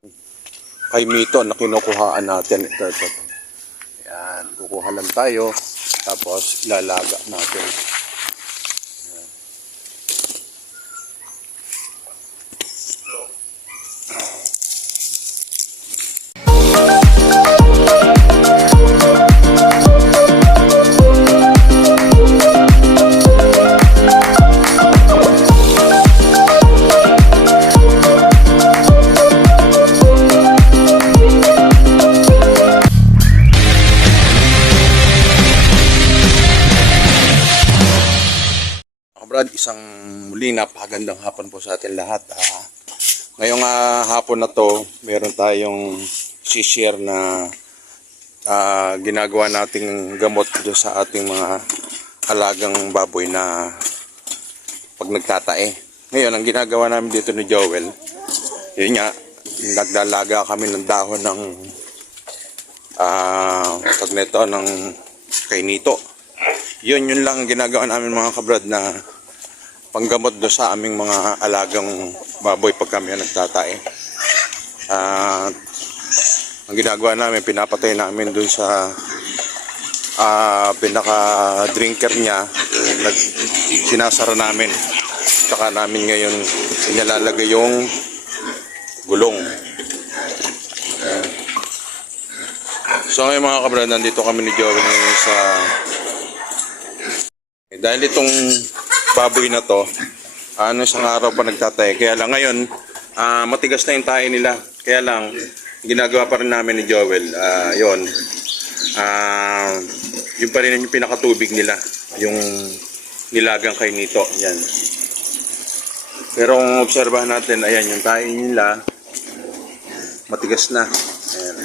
kay Mito na kinukuhaan natin. Ito. Yan, kukuha lang tayo. Tapos ilalaga natin. Brad, isang muli napakagandang hapon po sa atin lahat. Ngayong hapon na to, meron tayong share na ginagawa nating gamot dito sa ating mga alagang baboy na pag nagtatae. Ngayon, ang ginagawa namin dito ni Joel, yun nga, nagdalaga kami ng dahon ng tagneto ng kainito. Yun lang ginagawa namin mga kabrad na panggamot do sa aming mga alagang baboy pag kami nagtatae. Ang ginagawa namin, pinapatay namin dun sa pinaka drinker niya, sinasara namin. Saka namin ngayon inalalagay yung gulong. So ngayon mga kabrad, nandito kami ni Joel sa dahil itong baboy na to, isang araw pa nagtatay. Kaya lang ngayon, matigas na yung tayo nila. Kaya lang, ginagawa pa rin namin ni Joel, yun pa rin yung pinakatubig nila, yung nilagang kainito. Yan. Pero kung obserbahan natin, ayan, yung tayo nila, matigas na. Ayan.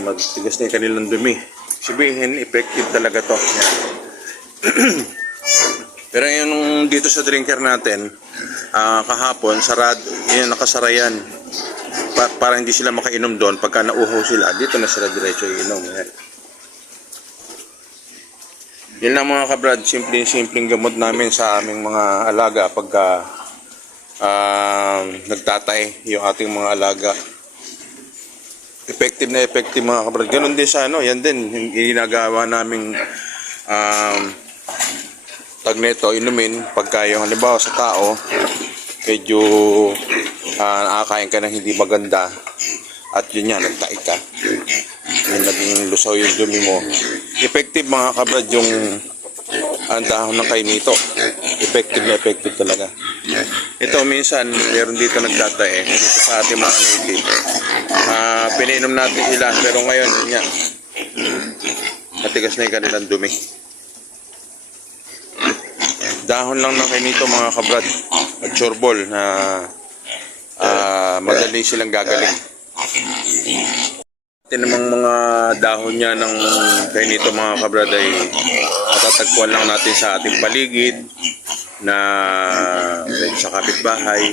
Matigas na yung kanilang dumi. Sabihin, effective talaga to. Yan. Pero yung dito sa drinker natin, kahapon, nakasara yan. Para hindi sila makainom doon. Pagka nauho sila, dito na sila diretso iinom. Yan lang mga kabrad, simpleng gamot namin sa aming mga alaga pagka nagtatay yung ating mga alaga. Effective na effective mga kabrad. Ganon din sa yan din, ginagawa naming tagneto, inumin pagka yung halimbawa sa tao medyo nakakain ka ng hindi maganda at yun yan, nagtae ka, yung naging lusaw yung dumi mo. Effective mga kabrad yung dahon ng kainito. Effective na effective talaga. Ito minsan meron dito nagtatae dito sa ating mga native, pinainom natin sila pero ngayon yun yan, matigas na yung kanilang dumi. Dahon lang ng kainito mga kabrad at sureball na madali silang gagaling. Ito namang mga dahon niya ng kainito mga kabrad ay matatagpuan lang natin sa ating paligid na sa kapitbahay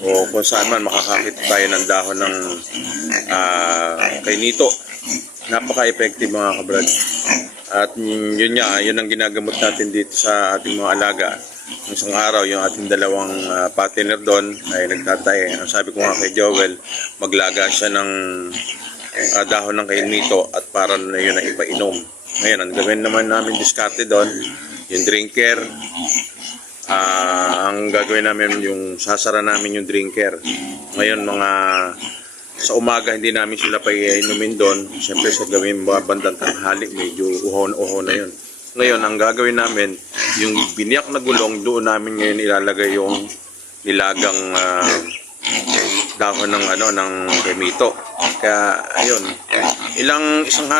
o kung saan man makakakit tayo ng dahon ng kainito. Napaka-effective mga kabrad. At yun ang ginagamot natin dito sa ating mga alaga. Isang araw, yung ating dalawang partner doon ay nagtatay. Ang sabi ko nga kay Joel, maglaga siya ng dahon ng kainito at para na yun ang ipainom. Ngayon, ang gawin naman namin diskarte doon, yung drinker. Ang gagawin namin, yung sasara namin yung drinker. Ngayon, sa umaga hindi namin sila paiinumin doon. Siyempre sa gawin bandang tanghali medyo uho na yun. Ngayon ang gagawin namin, yung biniyak na gulong doon namin ngayon ilalagay yung nilagang dahon ng kainito. Kaya ayun, isang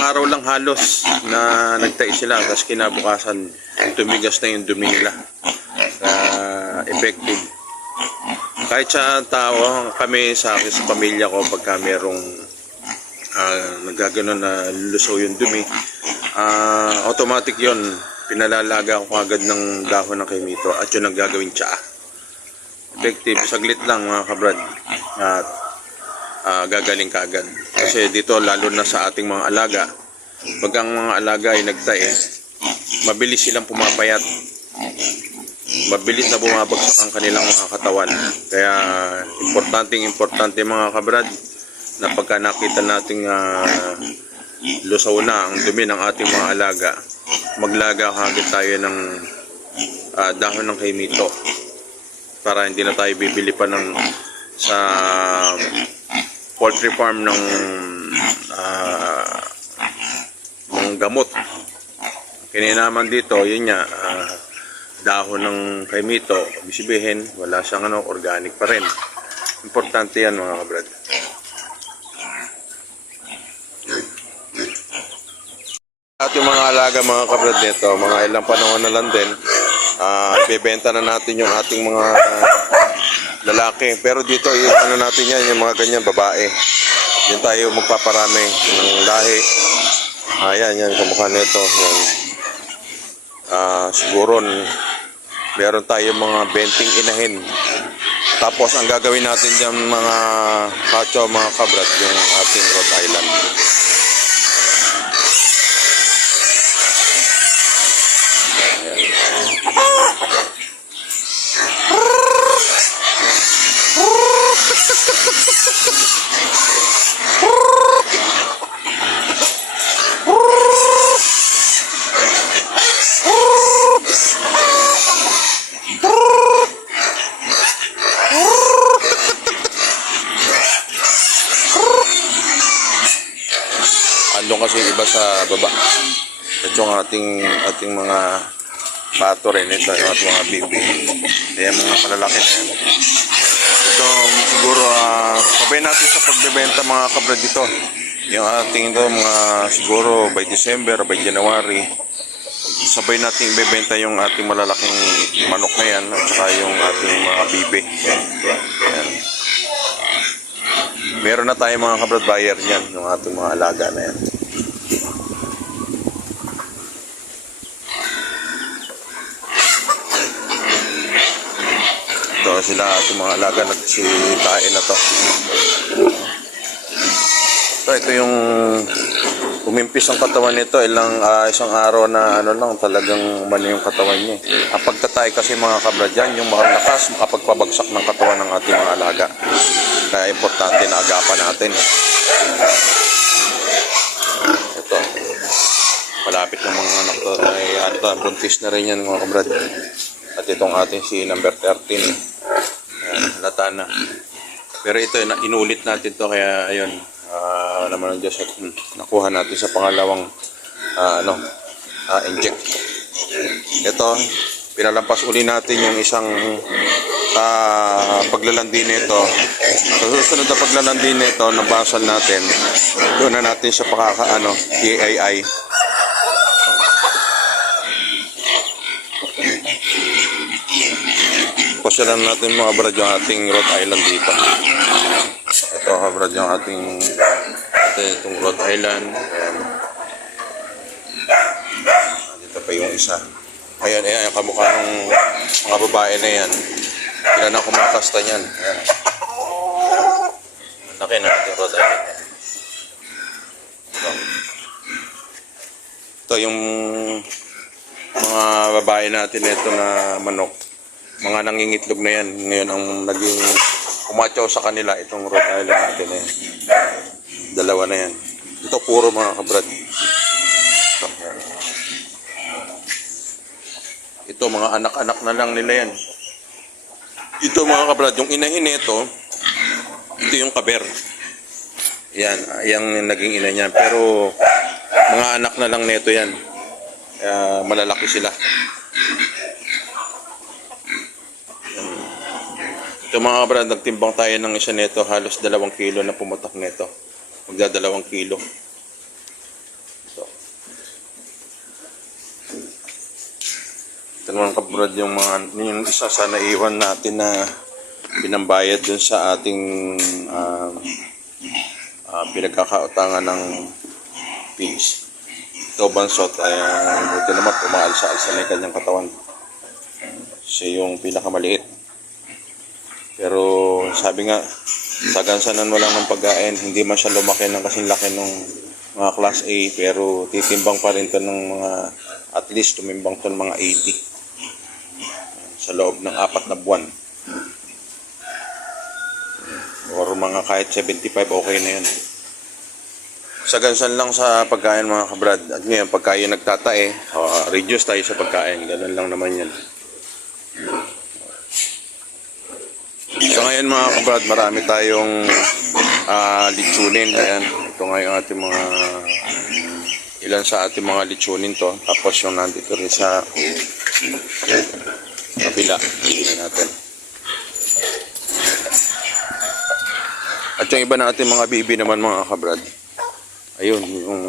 araw lang halos na nagtae sila, tapos kinabukasan tumigas na yung dumi nila. Effective. Kahit sa tao, kami sa pamilya ko, pagka merong nagagano na lusaw yung dumi, automatic yon, pinalalaga ko agad ng dahon ng kainito at yun ang gagawin tsaa. Effective, saglit lang mga kabrad at gagaling ka agad. Kasi dito lalo na sa ating mga alaga, pag ang mga alaga ay nagtae, mabilis silang pumapayat. mabilis na bumabagsak ang kanilang mga katawan. Kaya importante mga kabrad na pagka nakita nating lusaw na ang dumi ng ating mga alaga, maglaga kagad tayo ng dahon ng kaimito para hindi na tayo bibili pa ng sa poultry farm ng gamot. Kaya naman dito, yun nga, dahon ng kaimito, bisibihin, wala siyang organic pa rin. Importante yan mga kabrad. Ating mga alaga mga kabrad nito, mga ilang panahon na lang din, bebenta na natin yung ating mga lalaki. Pero dito, yung natin yan, yung mga ganyan babae. Yan tayo magpaparami ng lahi. Yan, kamukha nito. Yan. Siguro, meron tayo mga 20 inahin. Tapos, ang gagawin natin dyan mga kacho, mga kabrad, yung ating Rhode Island. Andun kasi iba sa baba. Ito yung ating mga pato rin. Ito yung ating mga bibi. Ayan mga malalaki na yan. Ito siguro sabay natin sa pagbebenta mga kabrad dito. Yung ating ito mga siguro by December, by January. Sabay natin ibebenta yung ating malalaking manok na yan at saka yung ating mga bibi. Ayan. Meron na tayo mga kabrad buyer niyan, yung ating mga alaga na yan. Ito sila ating mga alaga nagsitain na to. Ito yung umimpis ang katawan nito, isang araw na lang talagang umano yung katawan niya. Ang pagtatay kasi mga kabrad yan, yung malakas makapagpabagsak ng katawan ng ating mga alaga. Kaya importante na agapan natin. Ito. Malapit ng mga anak to. Ay, buntis na rin yan mga kabrad. At itong ating si number 13. Halata na. Pero ito, inulit natin to kaya ayun. Naman ng Diyos at nakuha natin sa pangalawang inject. Ito, pinalampas uli natin yung isang paglalandi nito. Sa susunod na paglalandi nito, nabasal natin. Doon na natin sa TAI. Pasyalan natin mga brad yung ating Rhode Island dito. Ito mga brad yung ating itong Rhode Island. Ayan. Dito pa yung isa. Ayan, yung kamukha ng mga babae na yan. Ilan ang kumakasta niyan. Ayan. Laki na ating Rhode Island. Ito yung mga babae natin ito na manok. Mga nangingitlog na yan. Ngayon ang naging kumatsaw sa kanila itong Rhode Island natin. Ayan. Dalawa na yan. Ito puro mga kabrad. Ito mga anak-anak na lang nila yan. Ito mga kabrad, yung inahin nito, ito yung kaber. Yan, yung naging ina niyan. Pero mga anak na lang nito yan. Malalaki sila. Ito mga kabrad, nagtimbang tayo ng isa nito, halos 2 kilo na pumutak nito. Magda 2 kilo. Ito naman kabrad yung isa sa naiwan natin na pinambayad dun sa ating pinagkakautangan ng pigs. Ito bansot ay buti naman umaalsa-alsa na yung kanyang katawan. Siya yung pinakamaliit. Pero sabi nga, sa gansanan mo lang ng pagkain, hindi man siya lumaki ng kasing laki ng mga class A, pero titimbang pa rin to ng mga, at least tumimbang to ng mga 80. sa loob ng 4 na buwan. Or mga kahit 75, okay na yan. Sa gansan lang sa pagkain mga kabrad. At ngayon, pagka yung nagtatae, reduce tayo sa pagkain. Ganun lang naman yan. So ngayon mga kabrad, marami tayong litsunin. Ayan, ito nga yung ating mga ilan sa ating mga litsunin to. Tapos yung nandito rin sa kabila. Tingnan natin. At yung iba natin mga bibi naman mga kabrad. Ayun, yung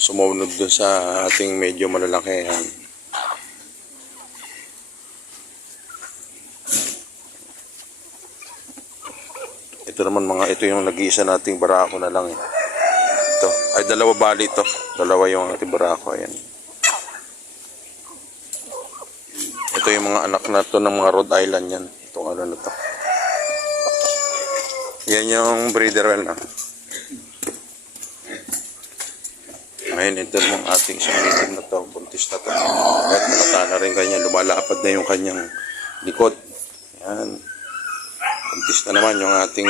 sumunod doon sa ating medyo malalaki. Ayan. Ito naman ito yung nag-iisa nating barako na lang. Ito, ay dalawa bali ito. Dalawa yung ating barako. Ayan. Ito yung mga anak na to ng mga Rhode Island yan. Itong ano na to. Yan yung breeder well na. Ngayon, ito yung ating isang itim na to, buntis na to. At malata na rin kanya, lumalapad na yung kanyang likod. Yan. Buntis na naman yung ating,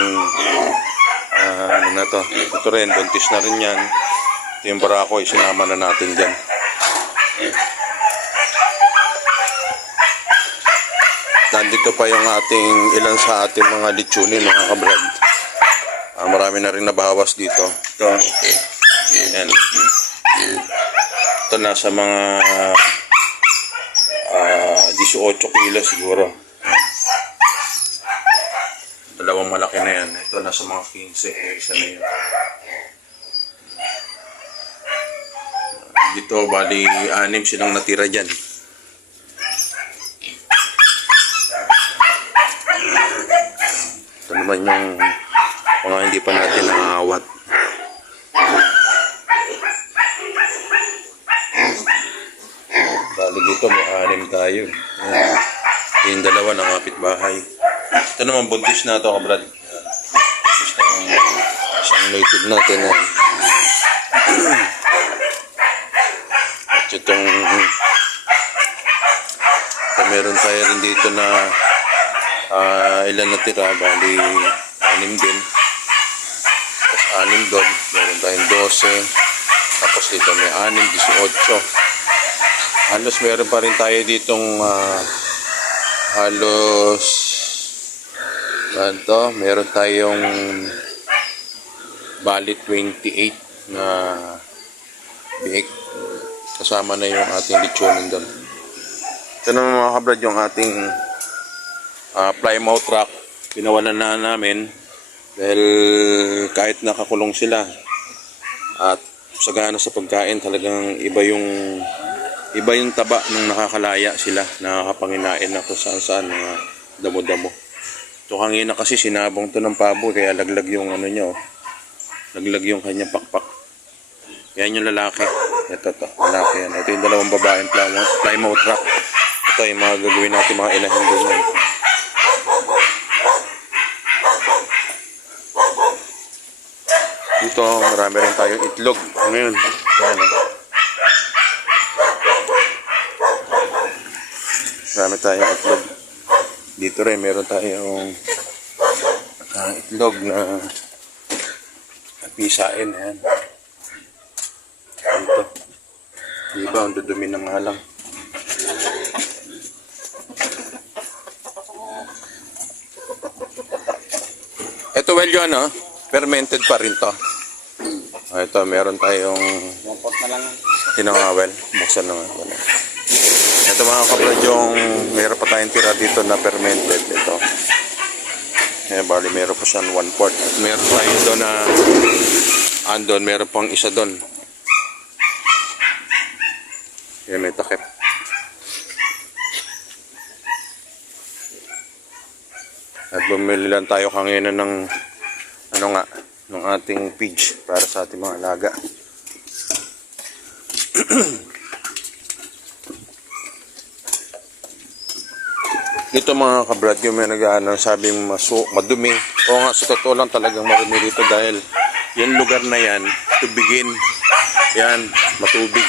ano na to. Ito rin, buntis na rin yan. Ito yung barako, isinama na natin dyan. Nandito pa yung ilan sa ating mga litsunin, mga kabrad. Marami na rin nabawas dito. Ito. Yan. Ito nasa mga 18 kilo siguro. Dalawang malaki na yan. Ito nasa mga 15. Isa na yun. Dito bali 6 silang natira dyan. Ito naman yung mga hindi pa natin naawat. Bali dito may 6 tayo. Ayan. Yung dalawa ng kapitbahay. Ito naman buntis na ito, kabrad. Buntis na yung isang native natin. At itong meron tayo rin dito na ilan na tira. Bali 6 din. Tapos 6 doon. Meron tayong 12. Tapos dito may 6, 18. Halos meron pa rin tayo ditong halos meron tayong bali 28 na biik. Kasama na yung ating litsunin doon. Ito naman mga kabrad yung ating Plymouth Rock. Pinawalan na namin dahil kahit nakakulong sila at sagana sa pagkain talagang iba yung taba nung nakakalaya sila, nakakapanginain na kung saan mga damo-damo. Ito kanina kasi sinabong to ng pabo kaya laglag yung ano niya, laglag yung kanyang pakpak. Yan yung lalaki. Ito lalaki yan. Ito yung dalawang babaeng Plymouth Rock. Ito yung mga gagawin natin mga ilahin doon. Dito marami rin tayong itlog. Ngayon, yan. Marami tayong itlog. Dito rin meron tayong itlog na pisain. Ayan. Dito. Diba, ang dudumi ng halang. Ito well yun, fermented pa rin to. Ito, meron tayong tinangawel. Buksan naman. Ito mga kabrad yung meron pa tayong tira dito na fermented. Ito. Bali meron pa siyang 1/4. At meron tayo doon na andon, meron pang isa doon. Yan, may takip. At bumili lang tayo kanina ng ng ating pidge para sa ating mga alaga. Dito mga kabrad, yung may sabing madumi. O nga, sa totoo lang talagang marumi dito dahil yung lugar na yan, to begin, yan, matubig.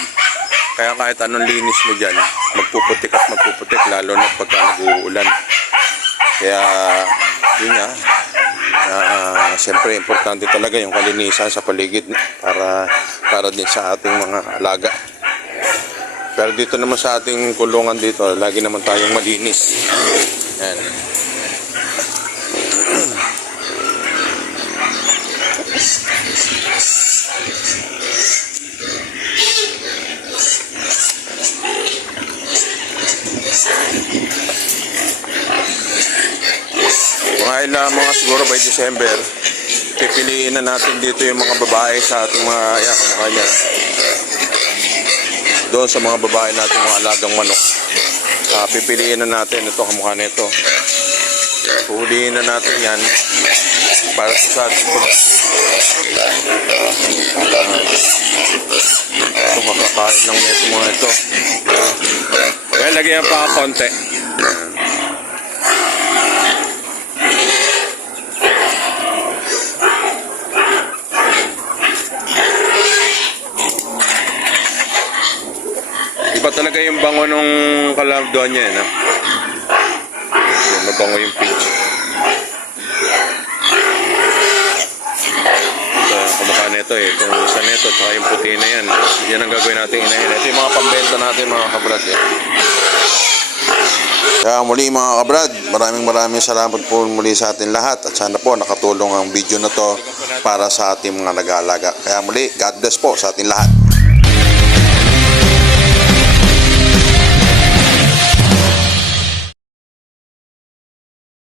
Kaya kahit anong linis mo dyan, magpuputik at magpuputik, lalo na pagka nag-uulan. Kaya, yun nga, siyempre importante talaga yung kalinisan sa paligid para din sa ating mga alaga. Pero dito naman sa ating kulungan dito, lagi naman tayong malinis. Yan. Mga siguro by December, pipiliin na natin dito yung mga babae sa ating mga kamukha. Doon sa mga babae natin, mga alagang manok, pipiliin na natin ito, kamukha nito. Puhulihin na natin yan para sa ating ito, makakain lang nito mga ito. Well, lagyan pa konti. Iba talaga yung bango nung kalabdoan niya, no? Mabango yung pinch. Ito, kumukha nito eh. Itong isa nito, tsaka yung puti na yan. Yan ang gagawin natin inahin. Ito yung mga pambenta natin, mga kabrad. Kaya muli mga kabrad, maraming salamat po muli sa atin lahat. At sana po nakatulong ang video na to para sa ating mga nag-aalaga. Kaya muli, God bless po sa atin lahat.